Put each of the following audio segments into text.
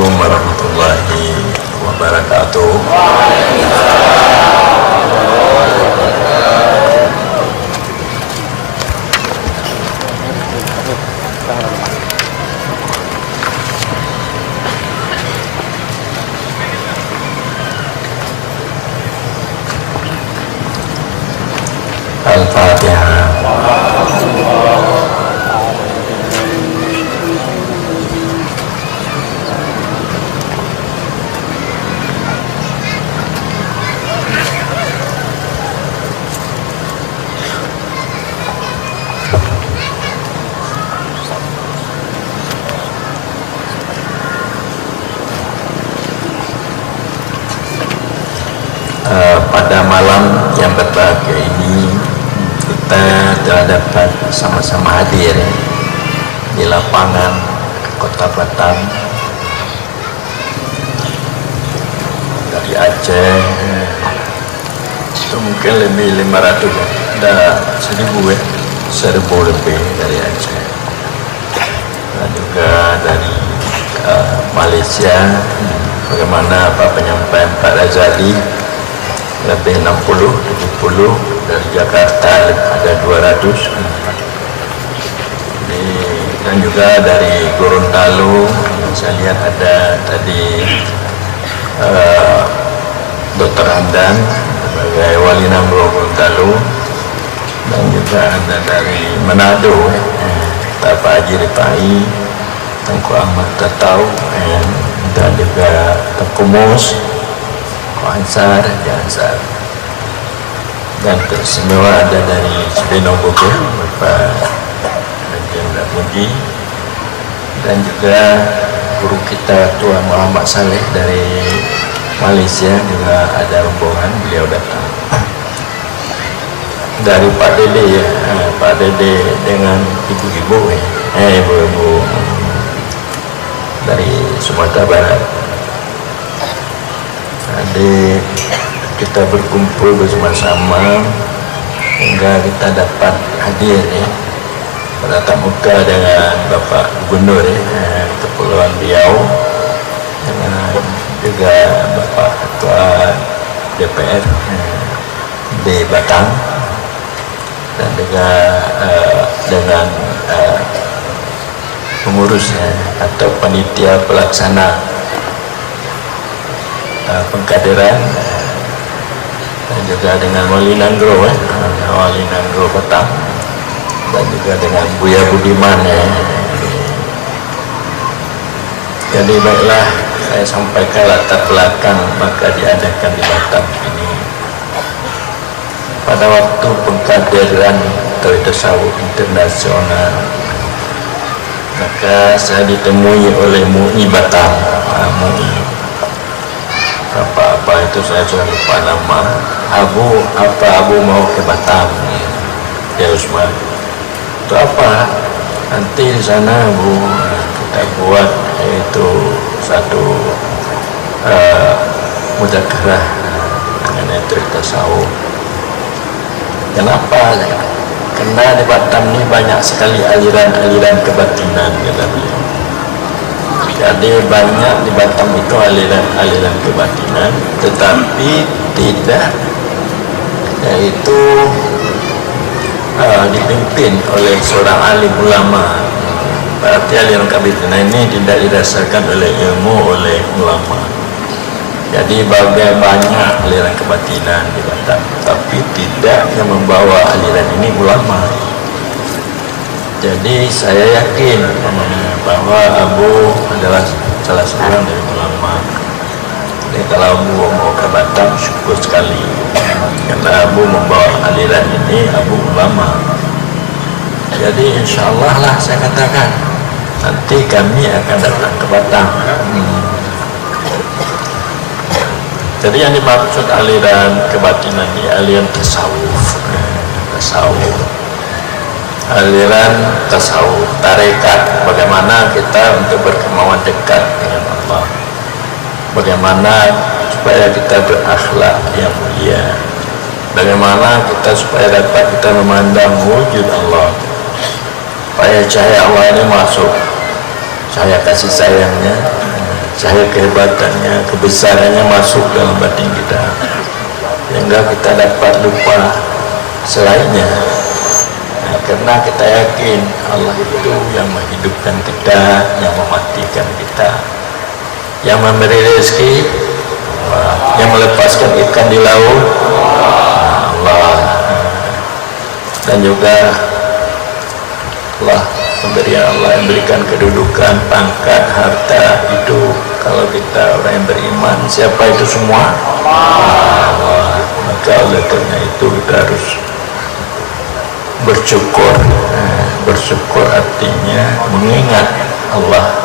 Assalamualaikum warahmatullahi wabarakatuh. Al-Fatihah. Pada malam yang berbahagia ini kita telah dapat sama-sama hadir di lapangan Kota Batam dari Aceh. Itu mungkin lebih 500 ya, ada 1000 lebih dari Aceh, dan juga dari Malaysia. Bagaimana Pak penyampaian Pak Razali, lebih 60, 70. Dari Jakarta ada 200. Dan juga dari Gorontalo saya lihat ada tadi Dr. Hamdan sebagai Wali Nangro Gorontalo, dan juga ada dari Manado Pak Haji Rifai, Tengku Ahmad Tatau, dan juga Tengku Mus, Ansar, Jansar, dan semua ada dari Cibinong Bogor, Bapak Jenderal Muji, dan juga guru kita Tuan Muhammad Saleh dari Malaysia juga ada rombongan, beliau datang. Dari Pak Dede ya, Pak Dede dengan ibu-ibu ibu-ibu dari Sumatera Barat. Jadi kita berkumpul bersama-sama hingga kita dapat hadir bertatap muka dengan Bapak Gubernur Kepulauan Riau, dengan juga Bapak Ketua DPR di Batam, dan juga dengan pengurusnya atau panitia pelaksana pengkaderan, dan juga dengan Wali Nangro Wali Nangro Batam, dan juga dengan Buya Budiman Jadi baiklah, saya sampaikan latar belakang maka diadakan di Batam ini. Pada waktu pengkaderan Tasawuf Internasional, maka saya ditemui oleh MUI Batam. MUI apa itu saya sudah lupa nama. Abu mau ke Batam ya Usman, itu apa nanti di sana Bu, kita buat itu satu mudzakarah mengenai tasawuf. Kenapa? Karena di Batam ini banyak sekali aliran-aliran kebatinan, kata beliau. Jadi banyak di Batam itu aliran-aliran kebatinan, tetapi tidak yaitu dipimpin oleh seorang alim ulama. Berarti aliran kebatinan ini tidak didasarkan oleh ilmu, oleh ulama. Jadi banyak aliran kebatinan di Batam, tapi tidak yang membawa aliran ini ulama. Jadi saya yakin bahwa Abu adalah salah seorang dari ulama. Jadi kalau Abu mau ke Batam, syukur sekali, karena Abu membawa aliran ini, Abu ulama. Jadi insya Allah lah saya katakan, nanti kami akan datang ke Batam. Jadi yang dimaksud aliran kebatinan ini aliran tasawuf, aliran tasawuf, tarekat. Bagaimana kita untuk berkemauan dekat dengan Allah, bagaimana supaya kita berakhlak yang mulia, bagaimana kita supaya dapat kita memandang wujud Allah, supaya cahaya Allah ini masuk, cahaya kasih sayangnya, cahaya kehebatannya, kebesarannya masuk dalam batin kita, sehingga kita dapat lupa selainnya. Nah, karena kita yakin Allah itu yang menghidupkan kita, yang mematikan kita, yang memberi rezeki, yang melepaskan ikan di laut, Allah. Dan juga Allah, pemberian Allah yang berikan kedudukan, pangkat, harta itu. Kalau kita orang yang beriman, siapa itu semua? Allah. Maka oleh karena itu kita harus bersyukur. Bersyukur artinya mengingat Allah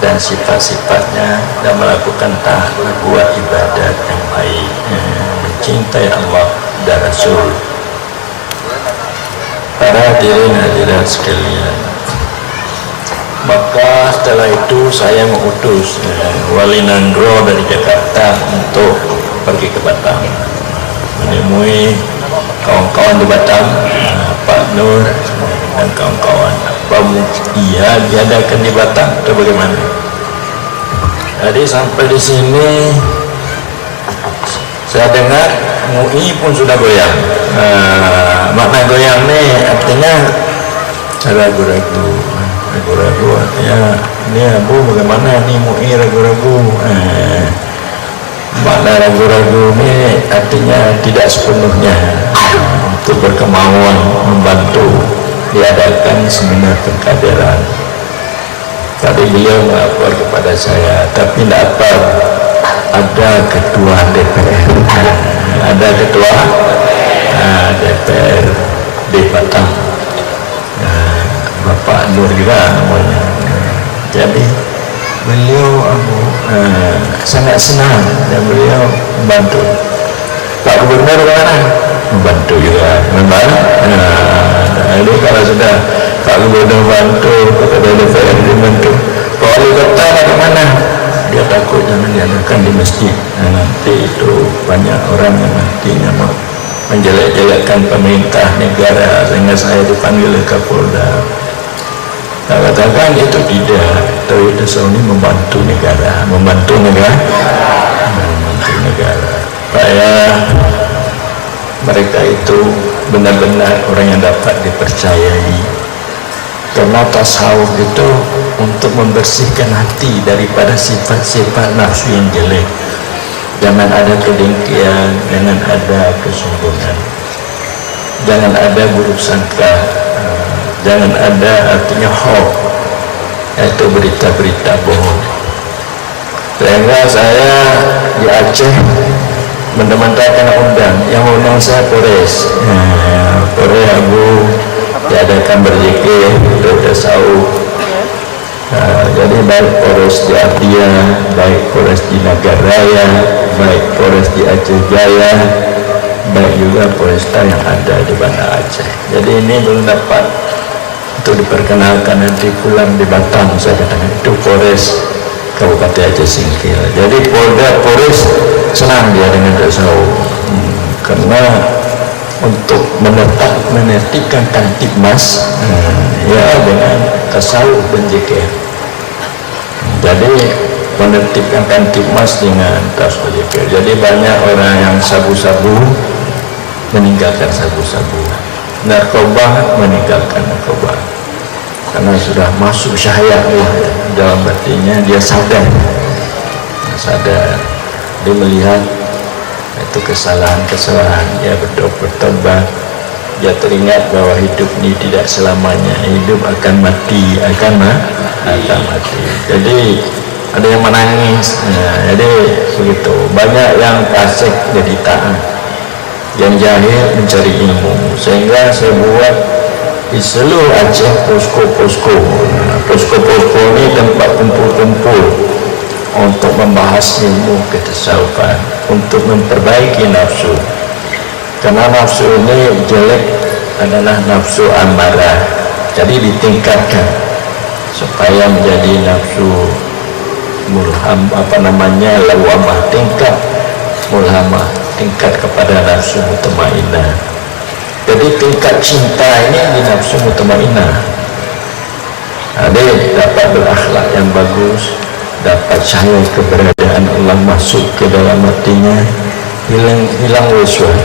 dan sifat-sifatnya, dan melakukan taat, buat ibadat yang baik, mencintai Allah dan Rasul. Para hadirin sekalian, maka setelah itu saya mengutus Wali Nandro dari Jakarta untuk pergi ke Batam, menemui kawan-kawan di Batam, Pak Nur dan kawan-kawan. Apa iya diadakan di Batam atau bagaimana? Jadi sampai di sini saya dengar MUI pun sudah goyang. Makna goyang nih artinya ragu-ragu artinya ini Abu bagaimana nih MUI ragu-ragu. Makna ragu-ragu ini artinya tidak sepenuhnya untuk berkemauan membantu diadakan seminar pengkaderan. Tadi beliau melapor kepada saya, tapi tidak apa, ada ketua DPR, ada ketua DPR di Batam, Bapak Nur juga namanya. Jadi beliau sangat senang dan beliau membantu. Pak Gubernur bagaimana? Membantu juga, jadi kalau sudah Pak Gubernur bantu, kepada DPR dibantu, Pak Wali Kota bagaimana? Dia takut jangan diadakan di masjid. Nanti itu banyak orang yang nantinya mau menjelek-jelekkan pemerintah negara, sehingga saya dipanggil ke Kapolda. Saya katakan itu tidak, tapi itu ini membantu negara, membantu negara. Supaya mereka itu benar-benar orang yang dapat dipercayai. Karena tasawuf itu untuk membersihkan hati daripada sifat-sifat nafsu yang jelek. Jangan ada kedengkian, jangan ada kesombongan, jangan ada buruk sangka, jangan ada artinya hoax, yaitu berita-berita bohong. Sehingga saya di Aceh mendemandakan undang, yang undang saya Polres, Polres Abu diadakan berzikir, bertasawuf. Jadi baik Polres di Abdia, baik Polres di Nagaraya, baik Polres di Aceh Jaya, baik juga Polresta yang ada di Banda Aceh. Jadi ini belum dapat untuk diperkenalkan, nanti pulang di Batam saya katakan itu Polres Kabupaten Aceh Singkil. Jadi Polres senang dia dengan tasawuf, karena untuk menertibkan Kamtibmas ya dengan tasawuf dan zikir. Jadi menertibkan Kamtibmas dengan tasawuf dan zikir. Jadi banyak orang yang sabu-sabu meninggalkan sabu-sabu, narkoba meninggalkan narkoba, karena sudah masuk syahyak dalam batinnya. Dia sadar, dia melihat itu kesalahan-kesalahan, dia bertobat, dia teringat bahwa hidup ini tidak selamanya, hidup akan mati, akan mati. Jadi ada yang menangis, jadi begitu. Banyak yang fasik jadi taat, yang jahil mencari ilmu. Sehingga saya buat di seluruh Aceh posko-posko ini tempat kumpul-kumpul untuk membahas ilmu ketasawufan, untuk memperbaiki nafsu. Karena nafsu ini jelek adalah nafsu amarah, jadi ditingkatkan supaya menjadi nafsu mulham, lawamah, tingkat mulhamah, tingkat kepada nafsu mutmainnah. Jadi tingkat cinta ini di nafsu mutmainnah. Ada dapat berakhlak yang bagus, dapat saya keberadaan Allah masuk ke dalam hatinya, hilang waswas.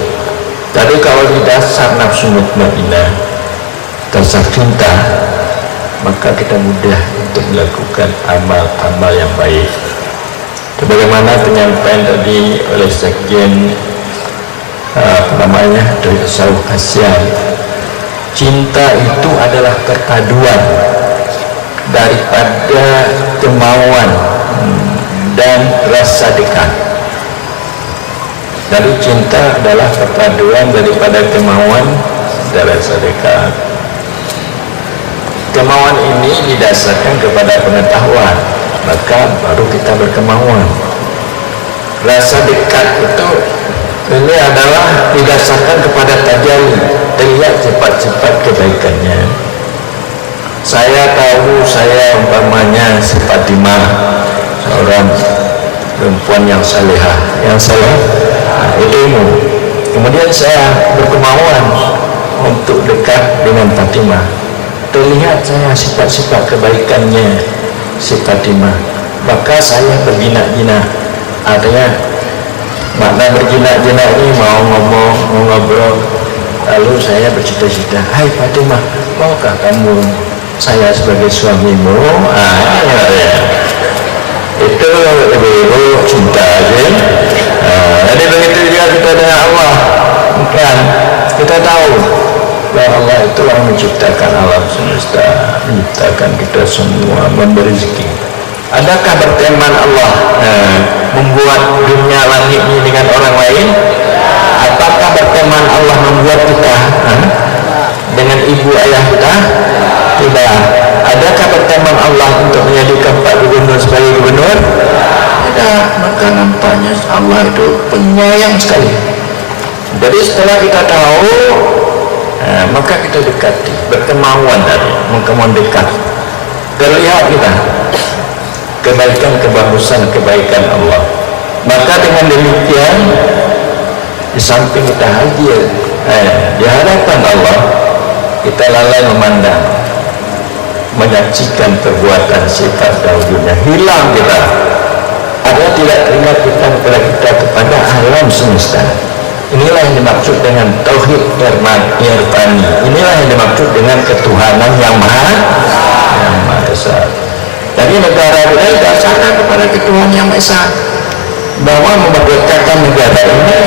Tapi kalau di dasar nafsu mutmainnah, dasar cinta, maka kita mudah untuk melakukan amal-amal yang baik. Sebagaimana penyampaian tadi oleh Sekjen dari Tasawuf ASEAN, cinta itu adalah perpaduan daripada kemauan dan rasa dekat. Jadi cinta adalah perpaduan daripada kemauan dan rasa dekat. Kemauan ini didasarkan kepada pengetahuan, maka baru kita berkemauan. Rasa dekat itu ini adalah didasarkan kepada tajalli, terlihat cepat-cepat kebaikannya. Saya tahu saya umpamanya si Fatimah, seorang perempuan yang salehah, ilmu. Kemudian saya berkemauan untuk dekat dengan Fatimah. Terlihat saya sifat-sifat kebaikannya si Fatimah, maka saya berjinak-jinak. Artinya makna berjinak-jinak ini mau ngomong, mau ngobrol. Lalu saya bercita-cita, hai Fatimah, maukah kamu saya sebagai suamimu? Itu lebih cinta aja. Jadi begitu juga kita dengan Allah. Kan kita tahu bahwa Allah itu yang menciptakan alam semesta, menciptakan kita semua, memberi rezeki. Adakah berteman Allah membuat dunia langit ini dengan orang lain? Apakah berteman Allah membuat kita dengan ibu ayah kita? Tidak. Adakah berteman Allah untuk menjadikan Pak Gubernur sebagai gubernur? Tidak. Maka nampaknya Allah itu penyayang sekali. Jadi setelah kita tahu, maka kita dekati, berkemauan dari mengkemauan dekat. Terlihat kita kebaikan, kebagusan, kebaikan Allah. Maka dengan demikian, di samping kita hadir di hadapan Allah, kita lalai memandang, menyaksikan perbuatan sifat wujudnya, hilang kita. Ada tidak teringat kita kepada alam semesta. Inilah yang dimaksud dengan tauhid irfani. Inilah yang dimaksud dengan ketuhanan yang maha esa. Jadi negara kita didasarkan kepada ketuhanan yang maha esa. Bahwa memerdekakan negara ini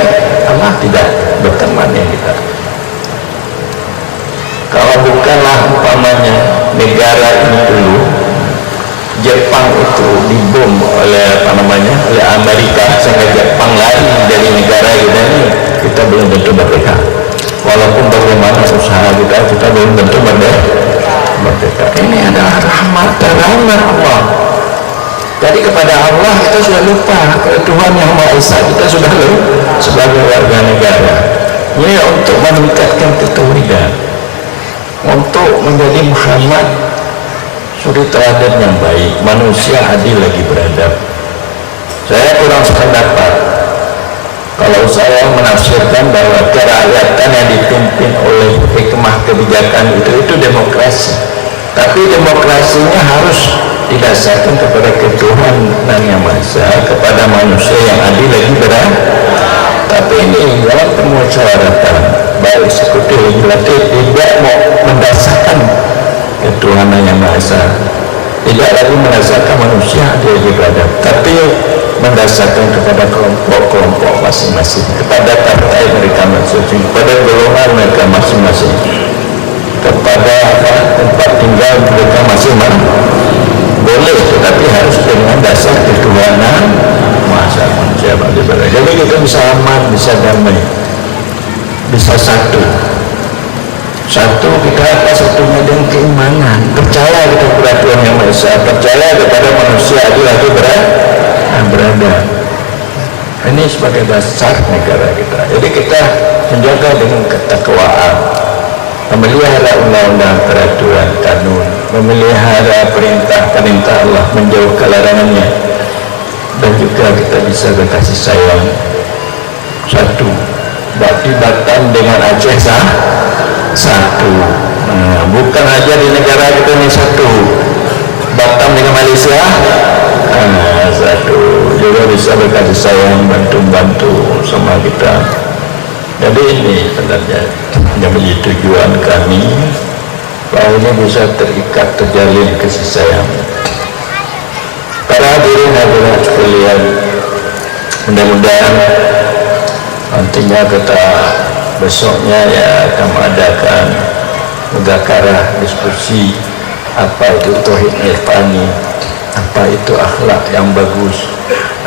Allah tidak berteman dengan kita. Kalau bukanlah umpamanya negara ini dulu, Jepang itu dibom oleh oleh Amerika sehingga Jepang lari dari negara kita belum tentu merdeka. Walaupun bagaimana usaha kita belum tentu merdeka. Ini adalah rahmat dan rahmat Allah. Jadi kepada Allah kita sudah lupa, kepada Tuhan yang Maha Esa kita sudah lupa sebagai warga negara. Ini untuk meningkatkan ketauhidan, untuk menjadi Muhammad suri teladan yang baik, manusia adil lagi beradab. Saya kurang sependapat kalau saya menafsirkan bahwa kerakyatan yang dipimpin oleh hikmah kebijakan itu demokrasi. Tapi demokrasinya harus didasarkan kepada ketuhanan yang Maha Esa, kepada manusia yang adil lagi beradab. Tapi ini dalam permusyawaratan baik eksekutif legislatif tidak mau mendasarkan ketuhanan yang Maha Esa, tidak lagi mendasarkan manusia adil lagi beradab, tapi mendasarkan kepada kelompok-kelompok masing-masing, kepada partai mereka masing-masing, kepada golongan mereka masing-masing, kepada tempat tinggal mereka masing-masing. Boleh, tetapi harus dengan dasar ketuhanan Maha Esa, manusia adil beradab. Jadi kita bisa aman, bisa damai, bisa satu. Kita satunya dengan keimanan, percaya kita kepada Tuhan yang Maha Esa, percaya kepada manusia adil lagi beradab. Ini sebagai dasar negara kita. Jadi kita menjaga dengan ketakwaan, memelihara undang-undang, peraturan, kanun, memelihara perintah Allah, menjauhkan larangannya, dan juga kita bisa berkasih sayang. Satu, berarti Batam dengan Aceh satu. Bukan aja di negara kita ini satu, Batam dengan Malaysia Satu juga bisa berkasih sayang, bantu sama kita. Jadi ini sebenarnya yang menjadi tujuan kami, bahwa ini bisa terikat, terjalin kasih sayang. Para hadirin hadirat sekalian, mudah-mudahan nantinya kita besoknya ya akan mengadakan muzakarah diskusi apa itu tauhid irfani, apa itu akhlak yang bagus,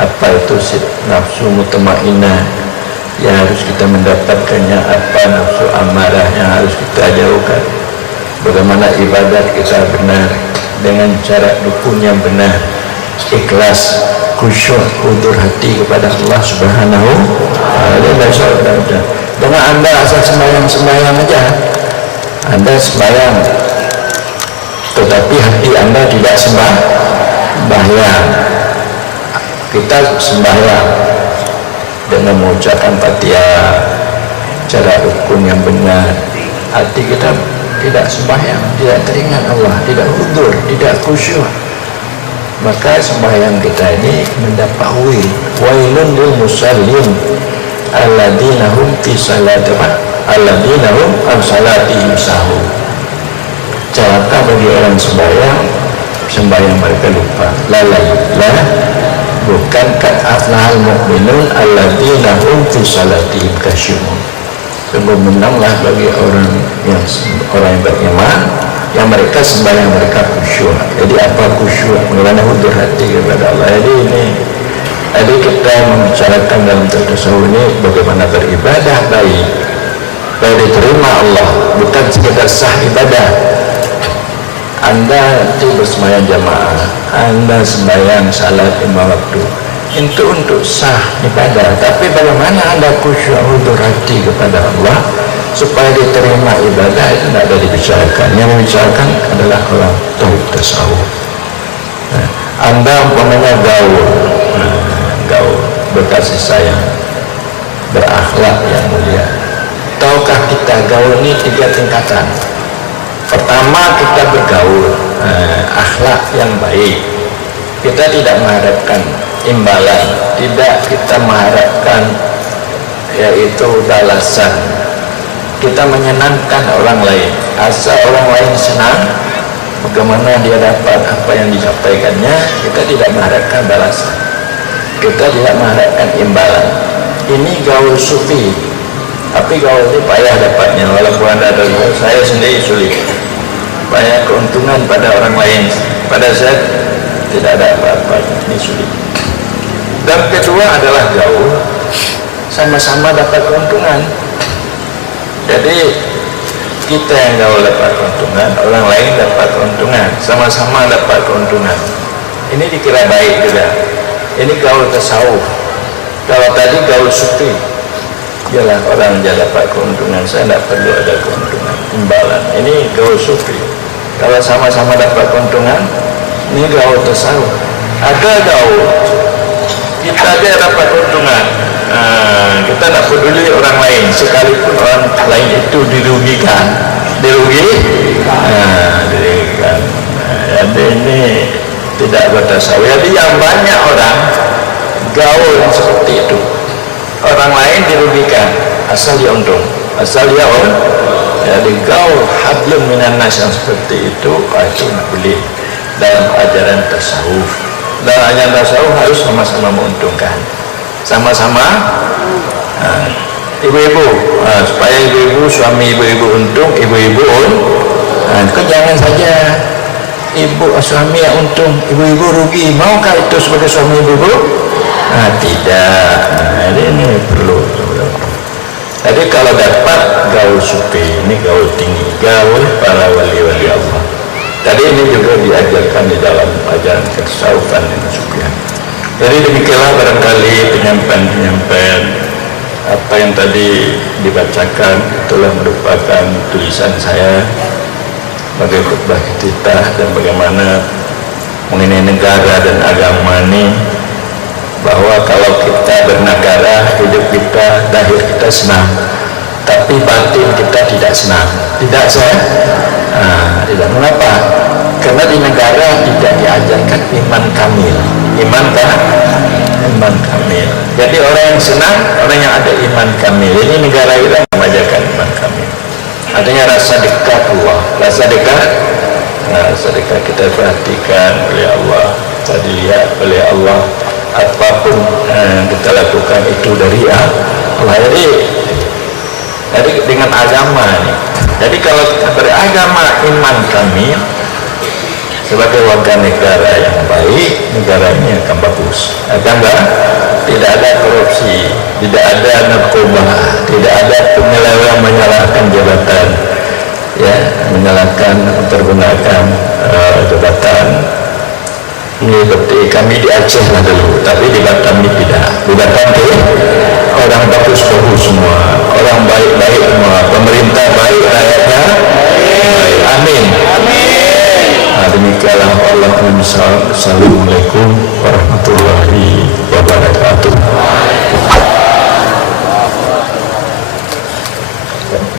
apa itu nafsu mutmainnah yang harus kita mendapatkannya, apa nafsu amarah yang harus kita jauhkan, bagaimana ibadat kita benar dengan cara dukun yang benar, ikhlas, khusyuk, hudur hati kepada Allah Subhanahu wa taala. Dengan Anda asal sembahyang aja, Anda sembahyang tetapi hati Anda tidak sembahyang. Kita sembahyang dengan mengucapkan Fatihah, cara rukun yang benar, hati kita tidak sembahyang, tidak teringat Allah, tidak hudur, tidak khusyuk, maka sembahyang kita ini mendapat wailun lil musallin alladzina hum fi salatihim alladzina hum an salatihim sahun. Celaka bagi orang sembahyang mereka lupa, lalai, bukan kat aflahal mu'minun alladzina hum fi salatihim khasyu'un. Sungguh menanglah bagi orang yang beriman yang mereka sembahyang mereka khusyuk. Jadi apa khusyuk? Bagaimana hudur hati kepada Allah. Jadi kita membicarakan dalam tasawuf ini bagaimana beribadah baik diterima Allah, bukan sekedar sah ibadah. Anda nanti bersembahyang jamaah, Anda sembahyang salat 5 waktu, itu untuk sah ibadah, tapi bagaimana Anda khusyuk hudur hati kepada Allah supaya diterima ibadah, itu tidak ada dibicarakan. Yang membicarakan adalah orang tauhid tasawuf. Anda umpamanya gaul berkasih sayang, berakhlak yang mulia. Tahukah kita gaul ini 3 tingkatan? Pertama, kita bergaul akhlak yang baik. Kita tidak mengharapkan imbalan, tidak kita mengharapkan yaitu balasan. Kita menyenangkan orang lain, asal orang lain senang, bagaimana dia dapat apa yang disampaikannya, kita tidak mengharapkan balasan, kita tidak mengharapkan imbalan. Ini gaul sufi, tapi gaul ini payah dapatnya, walaupun ada saya sendiri sulit, banyak keuntungan pada orang lain, pada saya tidak ada apa-apa, ini sulit. Dan kedua adalah gaul sama-sama dapat keuntungan. Jadi kita yang gaul dapat keuntungan, orang lain dapat keuntungan, sama-sama dapat keuntungan. Ini dikira baik juga. Ini gaul tasawuf. Kalau tadi gaul sufi, ialah orang yang dapat keuntungan, saya tidak perlu ada keuntungan, imbalan. Ini gaul sufi. Kalau sama-sama dapat keuntungan, ini gaul tasawuf. Ada gaul kita aja dapat keuntungan, kita tidak peduli orang lain, sekalipun orang lain itu dirugikan. Jadi ini tidak bertasawuf. Jadi yang banyak orang gaul seperti itu, orang lain dirugikan, asal dia untung, asal dia jadi gaul hablum minan nas yang seperti itu tidak boleh dalam ajaran tasawuf. Dalam ajaran tasawuf harus sama-sama menguntungkan, sama-sama ibu-ibu, supaya ibu-ibu, suami ibu-ibu untung, ibu-ibu jangan saja ibu suami yang untung, ibu-ibu rugi. Maukah itu sebagai suami ibu-ibu? Tidak. Ini perlu. Jadi kalau dapat gaul sufi, ini gaul tinggi, gaul para wali-wali Allah. Tadi ini juga diajarkan di dalam ajaran ketasawufan dan sufian. Jadi demikianlah barangkali penyampaian apa yang tadi dibacakan itulah merupakan tulisan saya sebagai khutbah kita, dan bagaimana mengenai negara dan agama ini, bahwa kalau kita bernegara, hidup kita, lahir kita senang, tapi batin kita tidak senang. Tidak saya? Tidak. Mengapa? Karena di negara tidak diajarkan iman kamil. iman kamil. Jadi orang yang senang, orang yang ada iman kamil. Ini negara kita mengajarkan iman kamil. Artinya rasa dekat Allah, rasa dekat kita perhatikan oleh Allah, tadi lihat oleh Allah, apapun yang kita lakukan itu dari Allah. Jadi dengan agama ini. Jadi kalau kita beragama iman kamil sebagai warga negara yang baik, negara ini akan bagus, tidak ada korupsi, tidak ada narkoba, tidak ada penyelewengan menyalahkan jabatan, ya, menyalahkan mempergunakan jabatan. Ini seperti kami di Aceh lah dulu, tapi di Batam ini tidak. Di Batam itu orang bagus-bagus semua, orang baik-baik semua, pemerintah baik, rakyatnya baik. Amin. Demikianlah Allah. Assalamualaikum warahmatullahi